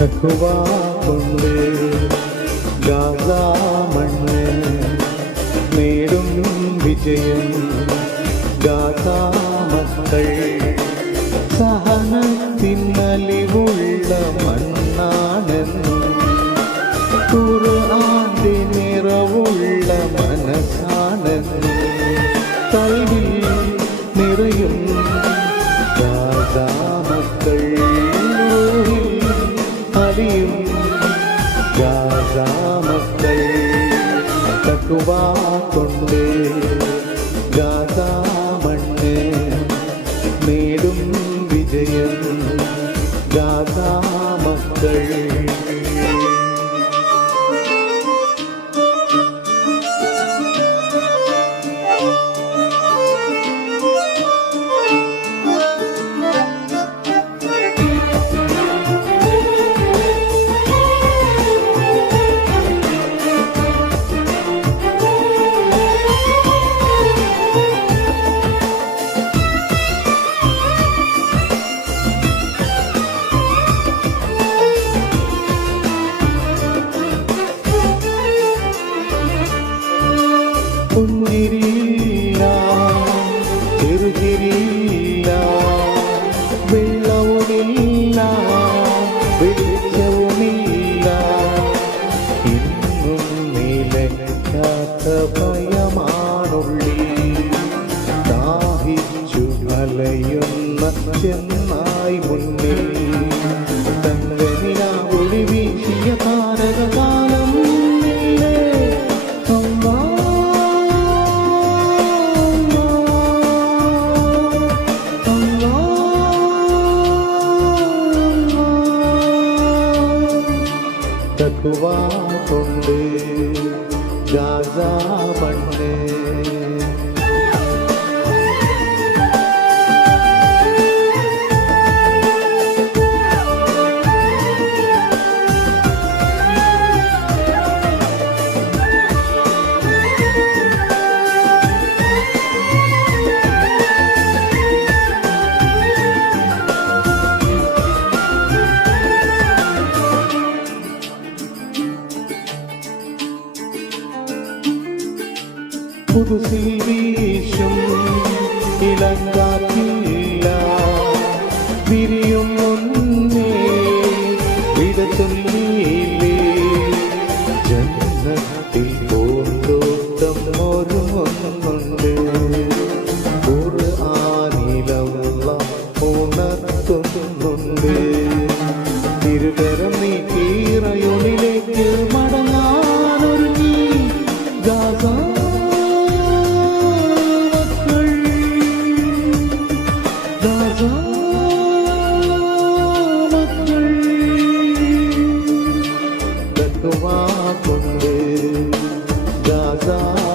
തക്കുവാ കൊണ്ട് ഗാസാ മണ്ണ് നേടും വിജയം ഗാസാ മക്കൾ സഹനത്തിനലിവുള്ള മണ്ണാണെന്നും ഖുർആന്റെ നിറവുള്ള മനസ്സാണെന്നും കൽവിൽ നിറയും ഗാസാ മക്കൾ അറിയും ഗാസാ മക്കൾ തക്കുവാ കൊണ്ട് ഗാസാ മണ്ണ് നേടും വിജയം. ഗാസാ അലയുന്ന ചെന്നായി മുന്നിൽ തങ്കനില ഒളി വീശിയ താരകകാലം ഇല്ലേ? അല്ലാ, അല്ലാ, തക്കുവാ കൊണ്ട് ഗാസാ മണ്ണ് പുതുസിൽ വീശും ഇളങ്കാറ്റില്ല. വിരിയും മുന്നേ ചൊല്ലിയില്ലേ ജന്മത്തിൽ പൂന്തോട്ടം ഒരു ആനിലമുള്ള ഉണർത്തുന്നുണ്ട്. തിരുകരം നീ മടങ്ങാനൊരുങ്ങി তোমা করলে রাজা